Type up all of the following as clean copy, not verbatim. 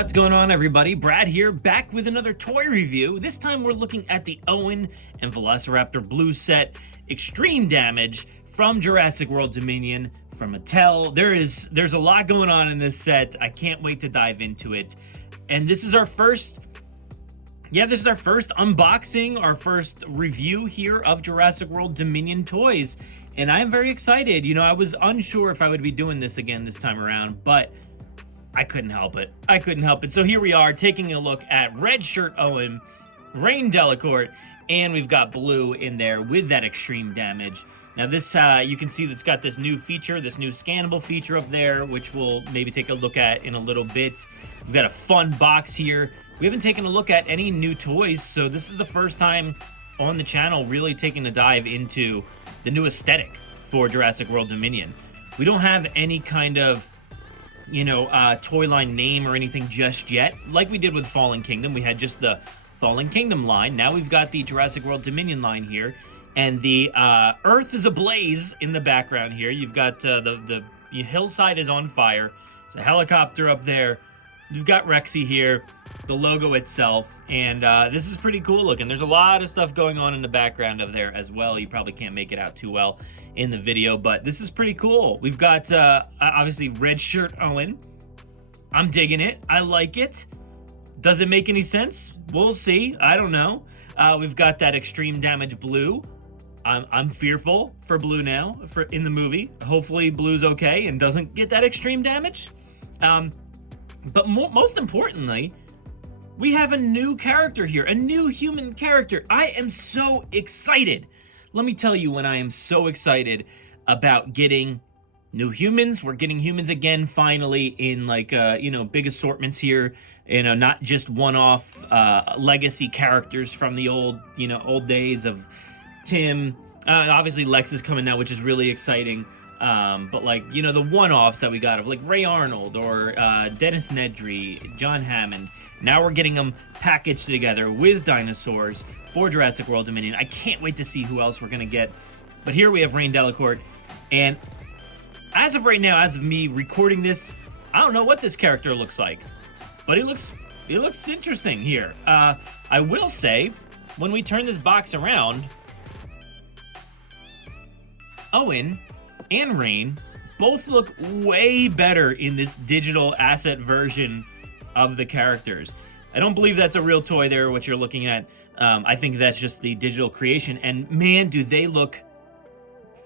What's going on, everybody? Brad here, back with another toy review. This time we're looking at the Owen and Velociraptor Blue set Extreme Damage from Jurassic World Dominion from Mattel. There's a lot going on in this set. I can't wait to dive into it. And this is our first unboxing, our first review here of Jurassic World Dominion toys. And I am very excited. You know, I was unsure if I would be doing this again this time around, but I couldn't help it. So here we are taking a look at Red Shirt Owen, Rainn Delacourt, and we've got Blue in there with that Extreme Damage. Now this, you can see that's got this new feature, this new scannable feature up there, which we'll maybe take a look at in a little bit. We've got a fun box here. We haven't taken a look at any new toys, so this is the first time on the channel really taking a dive into the new aesthetic for Jurassic World Dominion. We don't have any kind of toy line name or anything just yet. Like we did with Fallen Kingdom, we had just the Fallen Kingdom line. Now we've got the Jurassic World Dominion line here, and the Earth is ablaze in the background here. You've got the hillside is on fire. There's a helicopter up there. You've got Rexy here, the logo itself, and this is pretty cool looking. There's a lot of stuff going on in the background of there as well. You probably can't make it out too well in the video, but this is pretty cool. We've got obviously Red Shirt Owen. I'm digging it. I like it. Does it make any sense? We'll see. I don't know. We've got that Extreme Damage Blue. I'm fearful for Blue now in the movie. Hopefully Blue's okay and doesn't get that extreme damage. But most importantly, we have a new character here, a new human character. I am so excited. Let me tell you when I am so excited about getting new humans. We're getting humans again, finally, in big assortments here. Not just one-off legacy characters from the old days of Tim. Obviously, Lex is coming now, which is really exciting. But the one-offs that we got of like Ray Arnold or Dennis Nedry, John Hammond. Now we're getting them packaged together with dinosaurs for Jurassic World Dominion. I can't wait to see who else we're gonna get. But here we have Rainn Delacourt, and as of right now, as of me recording this, I don't know what this character looks like, but he looks interesting here. I will say, when we turn this box around, Owen and Rainn both look way better in this digital asset version of the characters. I don't believe that's a real toy there, what you're looking at. I think that's just the digital creation, and man, do they look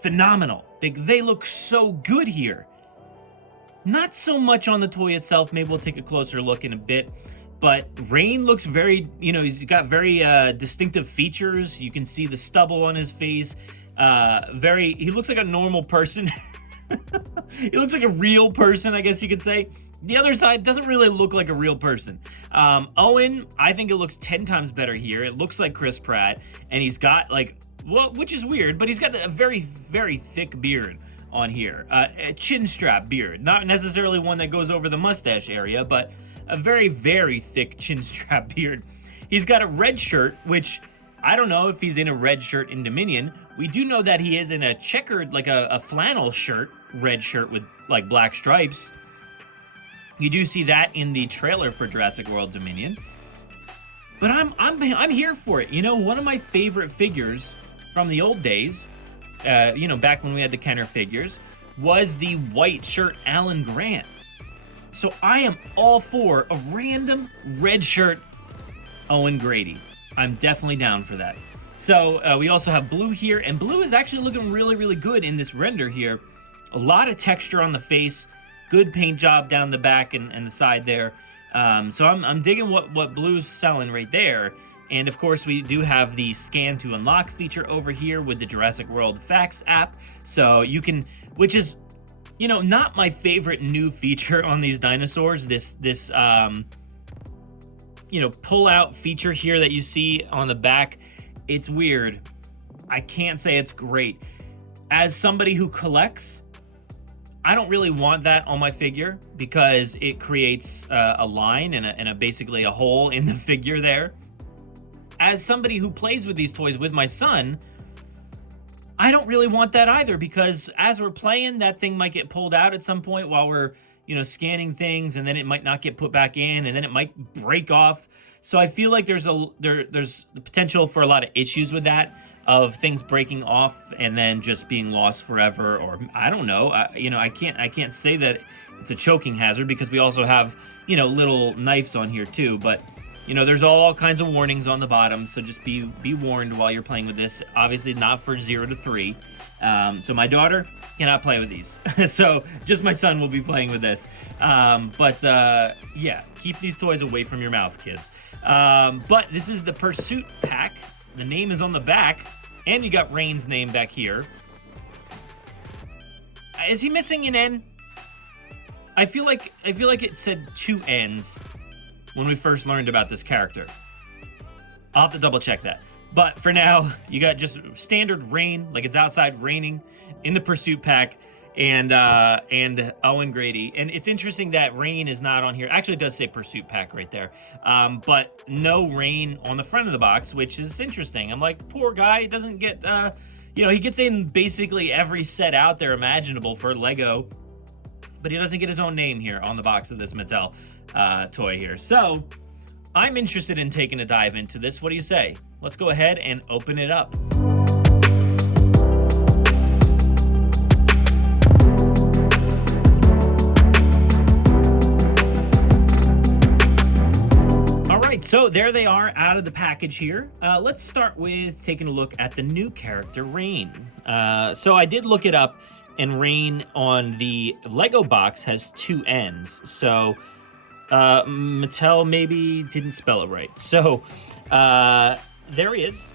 phenomenal. They look so good here. Not so much on the toy itself. Maybe we'll take a closer look in a bit, but Rainn looks very, he's got very distinctive features. You can see the stubble on his face. He looks like a normal person. He looks like a real person, I guess you could say. The other side doesn't really look like a real person. Owen, I think it looks 10 times better here. It looks like Chris Pratt, and he's got which is weird, but he's got a very, very thick beard on here. A chin strap beard, not necessarily one that goes over the mustache area, but a very, very thick chin strap beard. He's got a red shirt, which I don't know if he's in a red shirt in Dominion. We do know that he is in a checkered, like a flannel shirt, red shirt with like black stripes. You do see that in the trailer for Jurassic World Dominion. But I'm here for it. One of my favorite figures from the old days, back when we had the Kenner figures, was the white shirt Alan Grant. So I am all for a random red shirt Owen Grady. I'm definitely down for that. So we also have Blue here, and Blue is actually looking really, really good in this render here. A lot of texture on the face, good paint job down the back and the side there. So I'm digging what Blue's selling right there. And of course, we do have the scan to unlock feature over here with the Jurassic World Facts app. So you can, which is, not my favorite new feature on these dinosaurs. This pull out feature here that you see on the back. It's weird. I can't say it's great. As somebody who collects, I don't really want that on my figure because it creates a line and basically a hole in the figure there. As somebody who plays with these toys with my son, I don't really want that either, because as we're playing, that thing might get pulled out at some point while we're scanning things, and then it might not get put back in, and then it might break off. So I feel like there's the potential for a lot of issues with that, of things breaking off and then just being lost forever, or I don't know. I can't say that it's a choking hazard, because we also have little knives on here too. But there's all kinds of warnings on the bottom, so just be warned while you're playing with this. Obviously not for 0 to 3. So my daughter cannot play with these. So just my son will be playing with this. Yeah, keep these toys away from your mouth, kids. But this is the Pursuit Pack. The name is on the back, and you got Rainn's name back here. Is he missing an N? I feel like it said 2 N's when we first learned about this character. I'll have to double check that. But for now, you got just standard Rainn, like it's outside raining, in the Pursuit Pack, and Owen Grady. And it's interesting that Rainn is not on here. Actually, it does say Pursuit Pack right there. But no Rainn on the front of the box, which is interesting. I'm like, poor guy, he doesn't get, he gets in basically every set out there imaginable for Lego, but he doesn't get his own name here on the box of this Mattel toy here. So I'm interested in taking a dive into this. What do you say? Let's go ahead and open it up. All right, so there they are out of the package here. Let's start with taking a look at the new character, Rainn. So I did look it up, and Rainn on the Lego box has 2 N's. So Mattel maybe didn't spell it right. So there he is.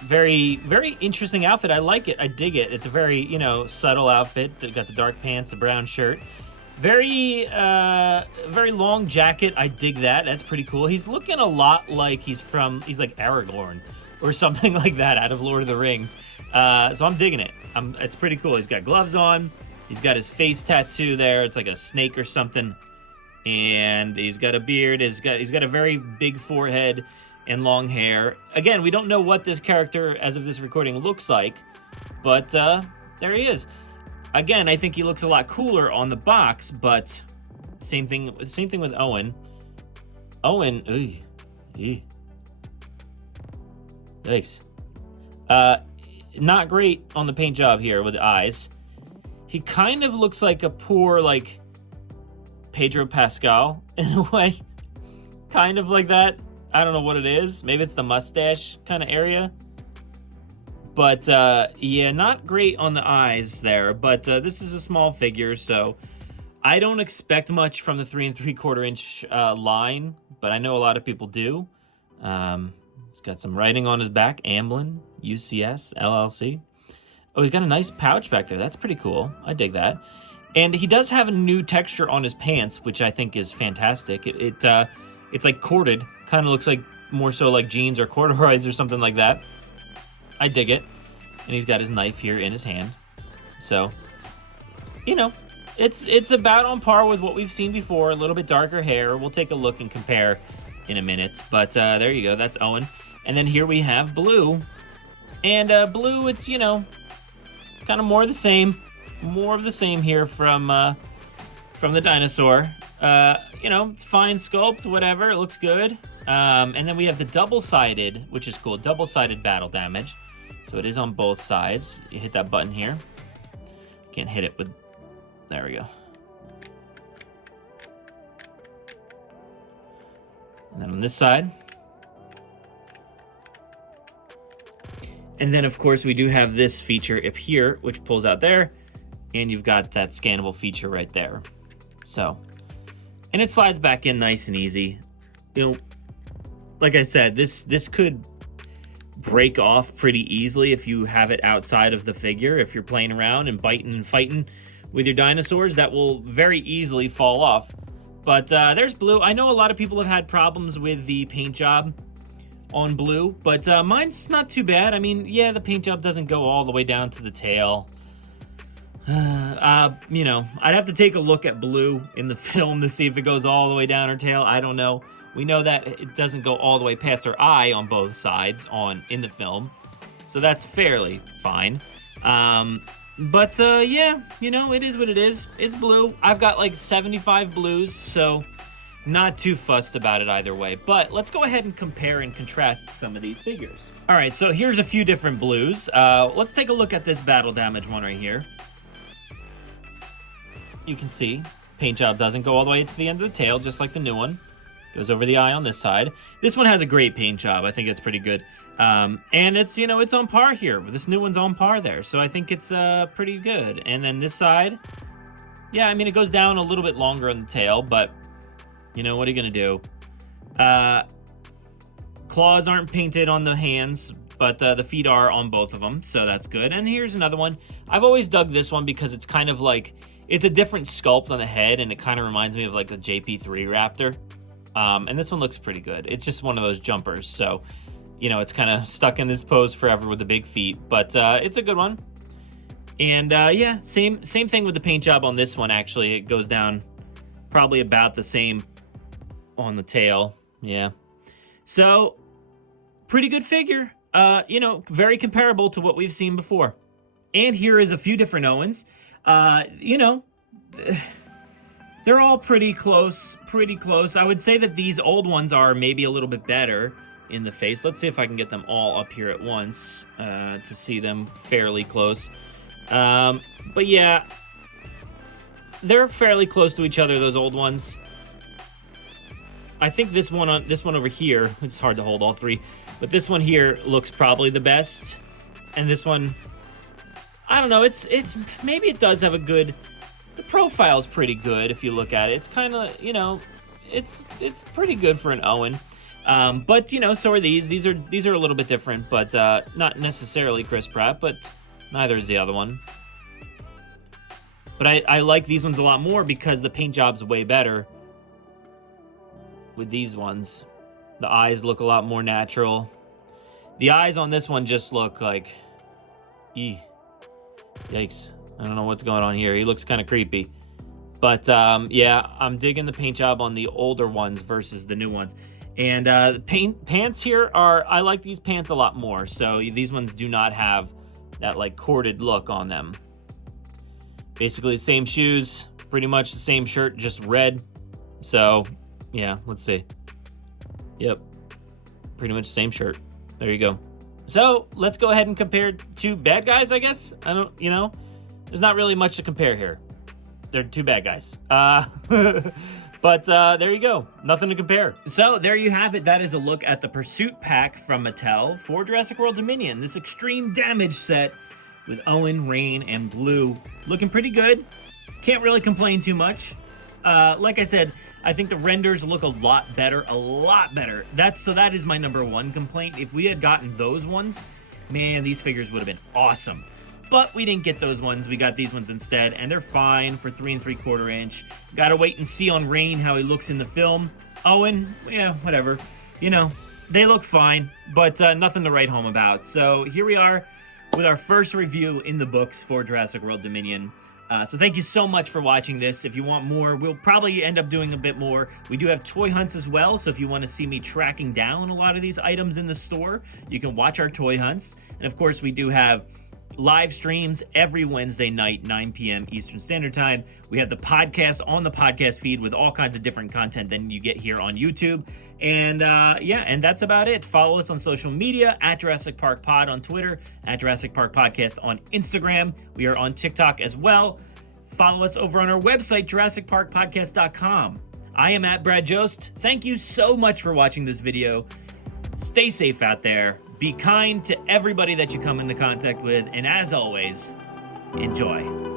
Very, very interesting outfit. I like it. I dig it. It's a very, subtle outfit. Got the dark pants, the brown shirt. Very, very long jacket. I dig that. That's pretty cool. He's looking a lot like he's like Aragorn or something like that out of Lord of the Rings. So I'm digging it. It's pretty cool. He's got gloves on. He's got his face tattoo there. It's like a snake or something. And he's got a beard. He's got a very big forehead and long hair. Again, we don't know what this character, as of this recording, looks like, but there he is. Again, I think he looks a lot cooler on the box, but same thing with Owen. Owen, yikes. Not great on the paint job here with the eyes. He kind of looks like a poor, Pedro Pascal in a way. Kind of like that. I don't know what it is. Maybe it's the mustache kind of area. But, yeah, not great on the eyes there. But this is a small figure, so I don't expect much from the 3 3/4 inch line, but I know a lot of people do. He's got some writing on his back. Amblin, UCS, LLC. Oh, he's got a nice pouch back there. That's pretty cool. I dig that. And he does have a new texture on his pants, which I think is fantastic. It's like corded. Kind of looks like more so like jeans or corduroys or something like that. I dig it. And he's got his knife here in his hand. So, it's about on par with what we've seen before. A little bit darker hair. We'll take a look and compare in a minute. But there you go. That's Owen. And then here we have Blue. And Blue, it's, kind of more of the same. More of the same here from the dinosaur. It's fine sculpt, whatever. It looks good. And then we have the double-sided, which is cool. Double-sided battle damage. So it is on both sides. You hit that button here. Can't hit it with... There we go. And then on this side. And then, of course, we do have this feature up here, which pulls out there. And you've got that scannable feature right there. So, and it slides back in nice and easy. Like I said, this could break off pretty easily if you have it outside of the figure. If you're playing around and biting and fighting with your dinosaurs, that will very easily fall off. But there's Blue. I know a lot of people have had problems with the paint job on Blue, but mine's not too bad. I mean, yeah, the paint job doesn't go all the way down to the tail. I'd have to take a look at Blue in the film to see if it goes all the way down her tail. I don't know. We know that it doesn't go all the way past her eye on both sides in the film, so that's fairly fine. But yeah, you know, it is what it is. It's blue. I've got like 75 blues, so not too fussed about it either way. But let's go ahead and compare and contrast some of these figures. All right, so here's a few different blues. Let's take a look at this battle damage one right here. You can see paint job doesn't go all the way to the end of the tail, just like the new one. Goes over the eye on this side. This one has a great paint job. I think it's pretty good. And it's, you know, it's on par here. This new one's on par there. So I think it's pretty good. And then this side, yeah, I mean, it goes down a little bit longer on the tail, but, you know, what are you going to do? Claws aren't painted on the hands, but the feet are on both of them, so that's good. And here's another one. I've always dug this one because it's kind of like, it's a different sculpt on the head, and it kind of reminds me of like the JP3 Raptor. And this one looks pretty good. It's just one of those jumpers, so, you know, it's kind of stuck in this pose forever with the big feet, but it's a good one. And yeah, same thing with the paint job on this one, actually. It goes down probably about the same on the tail, yeah. So, pretty good figure. You know, very comparable to what we've seen before. And here is a few different Owens. You know, they're all pretty close, I would say that these old ones are maybe a little bit better in the face. Let's see if I can get them all up here at once to see them fairly close. But yeah, they're fairly close to each other, those old ones. I think this one over here, it's hard to hold all three, but this one here looks probably the best. And this one, I don't know, it's maybe it does have a good, the profile's pretty good if you look at it. It's kind of, you know, it's pretty good for an Owen. But, you know, so are these. These are a little bit different, but not necessarily Chris Pratt, but neither is the other one. But I like these ones a lot more because the paint job's way better with these ones. The eyes look a lot more natural. The eyes on this one just look like, yikes. I don't know what's going on here. He looks kind of creepy. But yeah, I'm digging the paint job on the older ones versus the new ones. And the pants here are, I like these pants a lot more. So these ones do not have that like corded look on them. Basically the same shoes, pretty much the same shirt, just red. So yeah, let's see. Yep, pretty much the same shirt. There you go. So let's go ahead and compare two bad guys, I guess. I don't, you know, there's not really much to compare here. They're two bad guys. But there you go. Nothing to compare. So there you have it. That is a look at the Pursuit Pack from Mattel for Jurassic World Dominion. This extreme damage set with Owen, Rainn, and Blue. Looking pretty good. Can't really complain too much. Like I said, I think the renders look a lot better. That is my number one complaint. If we had gotten those ones, man, these figures would have been awesome. But we didn't get those ones. We got these ones instead, and they're fine for 3 3/4 inch. Gotta wait and see on Rainn how he looks in the film. Owen, yeah, whatever. You know, they look fine, but nothing to write home about. So here we are with our first review in the books for Jurassic World Dominion. So thank you so much for watching this. If you want more, we'll probably end up doing a bit more. We do have toy hunts as well, so if you want to see me tracking down a lot of these items in the store, you can watch our toy hunts. And of course, we do have live streams every Wednesday night, 9 p.m. Eastern Standard Time. We have the podcast on the podcast feed with all kinds of different content than you get here on YouTube. And yeah, and that's about it. Follow us on social media at Jurassic Park Pod on Twitter, at Jurassic Park Podcast on Instagram. We are on TikTok as well. Follow us over on our website, JurassicParkPodcast.com. I am at Brad Jost. Thank you so much for watching this video. Stay safe out there. Be kind to everybody that you come into contact with. And as always, enjoy.